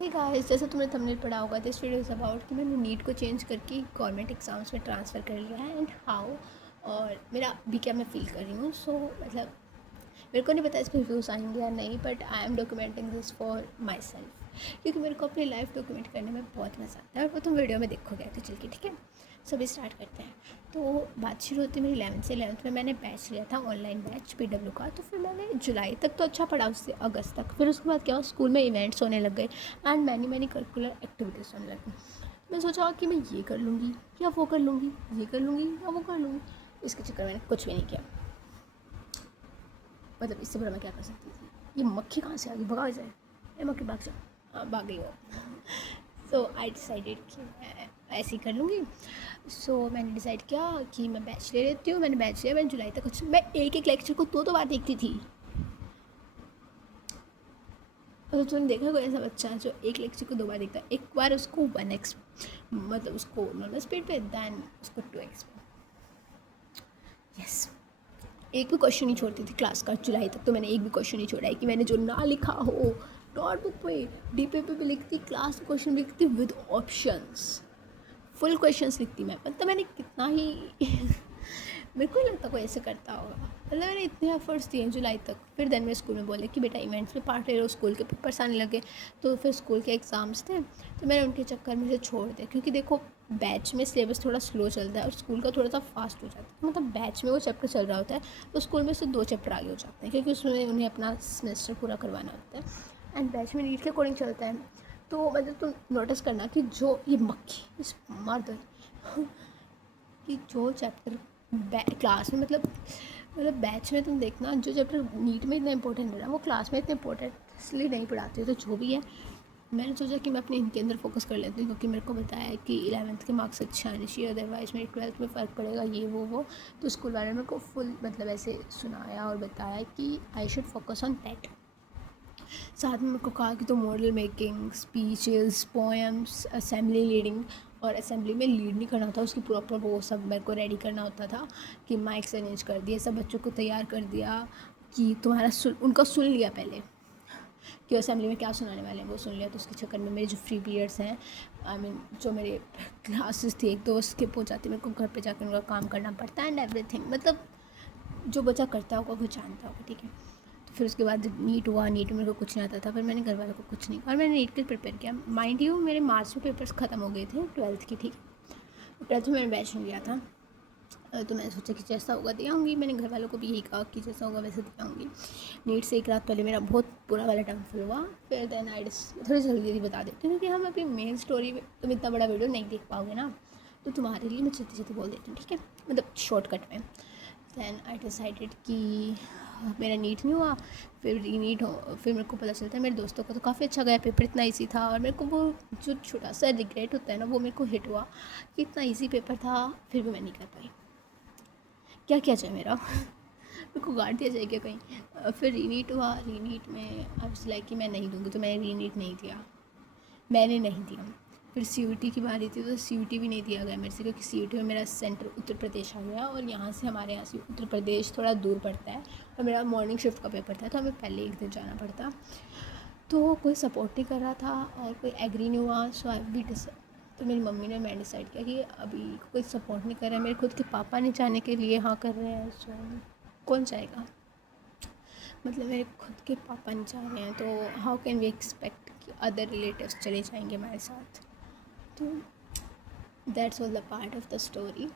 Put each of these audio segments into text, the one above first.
Hey guys, जैसे तुमने thumbnail पढ़ा होगा, दिस वीडियो इज़ अबाउट कि मैंने नीट को चेंज करके गवर्नमेंट एग्ज़ाम्स में ट्रांसफ़र कर लिया है एंड हाउ और मेरा अभी क्या मैं फ़ील कर रही हूँ। सो मतलब मेरे को नहीं पता इस पर व्यूज़ आएंगे या नहीं, but I am documenting this for my self, क्योंकि मेरे को अपनी लाइफ डॉक्यूमेंट करने में बहुत मज़ा आता है और वो तुम वीडियो में देखोगे। तो चल के ठीक है, सभी स्टार्ट करते हैं। तो बात शुरू होती है मेरी 11th से। 11th में मैंने बैच लिया था, ऑनलाइन बैच PW का। तो फिर मैंने जुलाई तक तो अच्छा पढ़ा, उससे अगस्त तक। फिर उसके बाद क्या हुआ, स्कूल में इवेंट्स होने लग गए एंड मैनी करिकुलर एक्टिविटीज़ होने लगी। मैं सोचा कि मैं ये कर लूँगी या वो कर लूँगी, ये कर लूँगी या वो कर लूँगी। इसके चक्कर में मैंने कुछ भी नहीं किया। मतलब इससे बड़ा मैं क्या कर सकती थी। ये मक्खी कहाँ से आ गई, भगा जाए। ये मक्खी भाग जाए, हाँ भाग गई वो। सो आई डिसाइडेड कि मैं ऐसे ही कर लूँगी। सो मैंने डिसाइड किया कि मैं बैच ले लेती हूँ। मैंने बैच लिया। मैंने जुलाई तक कुछ, मैं एक एक लेक्चर को दो बार देखती थी। और तुमने देखा कोई ऐसा बच्चा जो एक लेक्चर को 2 बार देखता है? एक बार उसको 1x मतलब उसको नॉर्मल स्पीड पे, दैन उसको 2x पे। यस, एक भी क्वेश्चन नहीं छोड़ती थी क्लास का। जुलाई तक तो मैंने एक भी क्वेश्चन नहीं छोड़ा है कि मैंने जो ना लिखा हो नोटबुक पे, DPP पे लिखती, क्लास क्वेश्चन लिखती विद ऑप्शंस, फुल क्वेश्चंस लिखती मैं। मतलब मैंने कितना ही मेरे को नहीं लगता कोई ऐसे करता होगा। मतलब मैंने इतने एफर्ट्स दिए जुलाई तक। फिर देन मेरे स्कूल में बोले कि बेटा इवेंट्स में पार्ट ले लो, स्कूल के पेपर्स आने लगे। तो फिर स्कूल के एग्ज़ाम्स थे, तो मैंने उनके चक्कर में से छोड़ दिया। क्योंकि देखो, बैच में सिलेबस थोड़ा स्लो चलता है और स्कूल का थोड़ा सा फास्ट हो जाता है। मतलब बैच में वो चैप्टर चल रहा होता है तो स्कूल में से 2 चैप्टर आगे हो जाते हैं, क्योंकि उसमें उन्हें अपना सेमेस्टर पूरा करवाना होता है। एंड बैच में नीट के अकॉर्डिंग चलता है। तो मतलब तुम नोटिस करना कि जो ये मक्खी इस मार दो कि जो चैप्टर क्लास में मतलब बैच में तुम देखना, जो चैप्टर नीट में इतना इंपॉर्टेंट है ना, वो क्लास में इतने इंपॉर्टेंट इसलिए नहीं पढ़ाते। तो जो भी है, मैंने सोचा कि मैं अपने इनके अंदर फोकस कर लेती हूँ, क्योंकि मेरे को बताया है कि 11th के मार्क्स अच्छे आने चाहिए, अदरवाइज़ मेरे 12th में फ़र्क पड़ेगा, ये वो। तो स्कूल वाले ने मेरे को फुल मतलब ऐसे सुनाया और बताया कि I should focus on that. साथ में मेरे को कहा कि तो model making, speeches, poems, assembly leading, और असेंबली में लीड नहीं करना था, उसकी प्रॉपर वो सब मेरे को रेडी करना होता था। कि माइक्स अरेंज कर दिए, सब बच्चों को तैयार कर दिया कि तुम्हारा उनका सुन लिया पहले कि असेंबली में क्या सुनाने वाले हैं, वो सुन लिया। तो उसके चक्कर में मेरे जो फ्री पीरियड्स हैं, आई मीन जो मेरे क्लासेस थी, एक तो स्किप हो जाती, मेरे को घर पे जाकर उनका काम करना पड़ता है एंड एवरीथिंग। मतलब जो बच्चा करता होगा वो जानता होगा, ठीक है। तो फिर उसके बाद जब नीट हुआ, नीट में मेरे को कुछ नहीं आता था। फिर मैंने घर वालों को कुछ नहीं, और मैंने नीट के प्रिपेयर किया। माइंड यू, मेरे मार्च में पेपर्स ख़त्म हो गए थे 12th की, ठीक है। 12th में मैंने बैच नहीं लिया था। तो मैंने सोचा कि जैसा होगा दे आऊँगी। मैंने घर वालों को भी यही कहा कि जैसा होगा वैसे दे आऊँगी। नीट से एक रात पहले मेरा बहुत बुरा वाला डाउनफॉल हुआ। फिर देन आई थोड़ी जल्दी बता देती हूँ, क्योंकि हम अभी मेन स्टोरी में तुम इतना बड़ा वीडियो नहीं देख पाओगे ना, तो तुम्हारे लिए मैं जल्दी जल्दी बोल देती हूँ, ठीक है, मतलब शॉर्टकट में। दैन आई डिसाइडेड कि मेरा नीट नहीं हुआ। फिर रीनीट हो, फिर मेरे को पता चलता है मेरे दोस्तों को तो काफ़ी अच्छा गया, पेपर इतना इजी था। और मेरे को वो जो छोटा सा रिग्रेट होता है ना, वो मेरे को हिट हुआ कि इतना इजी पेपर था, फिर भी मैं नहीं कर पाई। क्या किया जाए मेरा मेरे को गाड़ दिया जाए क्या कहीं। फिर रीनीट हुआ। रीनीट में अब लाइक कि मैं नहीं दूँगी, तो मैंने रीनीट नहीं दिया, मैंने नहीं दिया। फिर CUT की बारी थी, तो CUT भी नहीं दिया गया मेरे से, क्योंकि CUT में मेरा सेंटर उत्तर प्रदेश आ गया, और यहाँ से हमारे यहाँ से उत्तर प्रदेश थोड़ा दूर पड़ता है, और मेरा मॉर्निंग शिफ्ट का पेपर था, तो हमें पहले एक दिन जाना पड़ता। तो कोई सपोर्ट नहीं कर रहा था और कोई एग्री नहीं हुआ। सो आई भी तो मेरी मम्मी ने, मैं डिसाइड किया कि अभी कोई सपोर्ट नहीं कर रहा है, मेरे खुद के पापा नहीं जाने के लिए हाँ कर रहे हैं, सो कौन जाएगा। मतलब मेरे खुद के पापा नहीं चाह रहे हैं, तो हाउ कैन वी एक्सपेक्ट कि अदर रिलेटिव्स चले जाएंगे हमारे साथ। तो that's all the part of the story.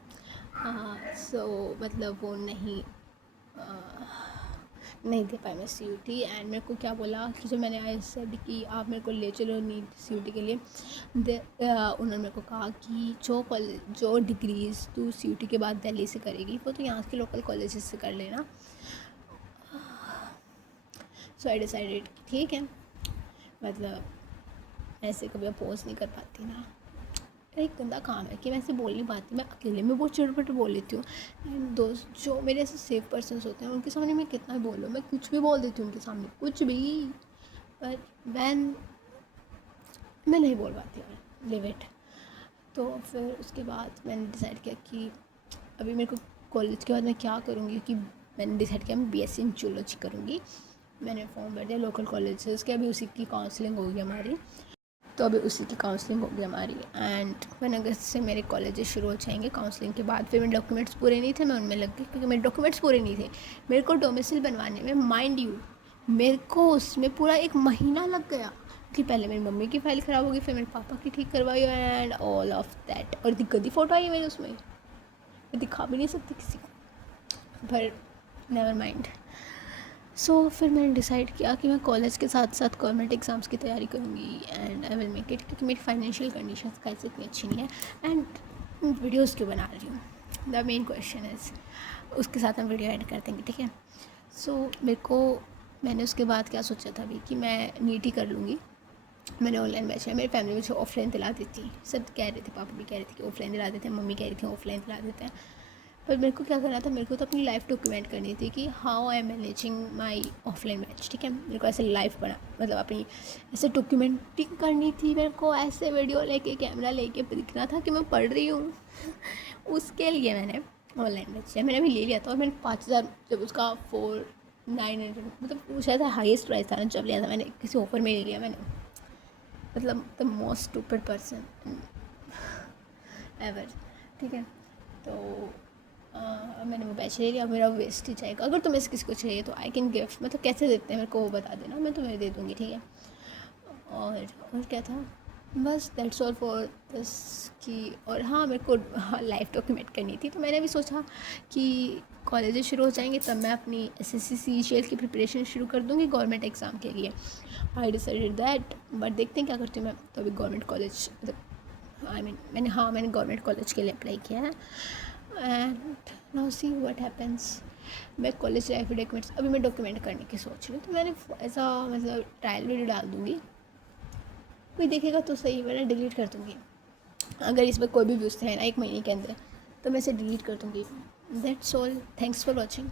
So मतलब वो नहीं दे पाई मैं CUT। एंड मेरे को क्या बोला कि जो मैंने आई सेड कि आप मेरे को ले चलो नीट CUT के लिए, उन्होंने मेरे को कहा कि जो डिग्रीज तू CUT के बाद दिल्ली से करेगी, वो तो यहाँ के लोकल कॉलेजेस से कर लेना। सो आई डिसाइडेड ठीक है। मतलब ऐसे कभी अपोज नहीं कर पाती ना, एक गंदा काम है कि मैं ऐसे बोल नहीं पाती। मैं अकेले में बहुत चटपट बोल लेती हूँ, एंड दोस्त जो मेरे ऐसे सेफ पर्सन्स होते हैं उनके सामने मैं कितना भी बोल लूँ, मैं कुछ भी बोल देती हूँ उनके सामने, कुछ भी। पर मैं नहीं बोल पाती और लिव इट। तो फिर उसके बाद मैंने डिसाइड किया कि अभी मेरे को कॉलेज के बाद मैं क्या करूँगी, कि मैंने डिसाइड किया मैं BSc इन जूलॉजी करूँगी। मैंने फॉर्म भर दिया लोकल कॉलेजेस के, अभी उसी की काउंसलिंग होगी हमारी। तो अभी उसी की काउंसलिंग होगी हमारी। एंड 1 अगस्त से मेरे कॉलेजेस शुरू हो जाएंगे। काउंसलिंग के बाद फिर मेरे डॉक्यूमेंट्स पूरे नहीं थे, मैं उनमें लग गई क्योंकि मेरे डॉक्यूमेंट्स पूरे नहीं थे। मेरे को डोमिसाइल बनवाने में, माइंड यू, मेरे को उसमें पूरा 1 महीना लग गया कि पहले मेरी मम्मी की फ़ाइल ख़राब होगी, फिर मेरे पापा की ठीक करवाई एंड ऑल ऑफ दैट। और इतनी गंदी फ़ोटो आई है मेरी उसमें, मैं दिखा भी नहीं सकती किसी को, पर नेवर माइंड। सो फिर मैंने डिसाइड किया कि मैं कॉलेज के साथ साथ गवर्नमेंट एग्ज़ाम्स की तैयारी करूँगी and I will make it, क्योंकि मेरी फाइनेंशियल कंडीशन कैसे इतनी अच्छी नहीं है। एंड वीडियोज़ क्यों बना रही हूँ, द मेन क्वेश्चन इज़, उसके साथ हम वीडियो ऐड कर देंगे, ठीक है। सो मैंने उसके बाद क्या सोचा था अभी कि मैं नीट ही कर लूँगी। मैंने ऑनलाइन बैच है, मेरी फैमिली मुझे ऑफलाइन दिला देती, सब कह रहे थे, पापा भी कह रहे थे कि ऑफलाइन दिला देते हैं, मम्मी कह रही थी ऑफलाइन दिला देते हैं। पर मेरे को क्या करना था, मेरे को तो अपनी लाइफ डॉक्यूमेंट करनी थी कि how I am managing my offline batch, ठीक है। मेरे को ऐसे लाइफ बना, मतलब अपनी ऐसे डॉक्यूमेंटिंग करनी थी। मेरे को ऐसे वीडियो लेके, कैमरा लेके दिखना था कि मैं पढ़ रही हूँ। उसके लिए मैंने ऑनलाइन बैच लिया, मैंने अभी ले लिया था। और मैंने 5000 जब उसका 4900, मतलब वो शायद हाईएस्ट प्राइस था ना जब लिया था मैंने, किसी ऑफर में ले लिया मैंने, मतलब the most stupid person ever, ठीक है। तो मैंने वो बैच ले लिया, मेरा वेस्ट ही जाएगा। अगर तुम्हें किसी को चाहिए तो आई कैन गिफ्ट, मतलब कैसे देते हैं मेरे को वो बता देना, मैं तुम्हें दे दूँगी, ठीक है। और क्या था, बस दैट्स ऑल फॉर दिस की। और हाँ, मेरे को लाइफ डॉक्यूमेंट करनी थी, तो मैंने भी सोचा कि कॉलेजेस शुरू हो जाएंगे तब मैं अपनी SSC CGL की प्रिपरेशन शुरू कर दूँगी गवर्नमेंट एग्ज़ाम के लिए। आई डिसाइडेड दैट, बट देखते हैं क्या करती हूँ मैं। तो अभी गवर्नमेंट कॉलेज, मतलब मैंने गवर्नमेंट कॉलेज के लिए अप्लाई किया है and now see what happens. मैं कॉलेज लाइफ डॉक्यूमेंट्स अभी मैं डॉक्यूमेंट करने की सोच रही हूँ, तो मैंने ऐसा मतलब ट्रायल वीडियो डाल दूँगी, कोई देखेगा तो सही, वरना डिलीट कर दूँगी। अगर इस पर कोई भी व्यूज़ है ना 1 महीने के अंदर, तो मैं इसे डिलीट कर दूँगी। That's all, thanks for watching.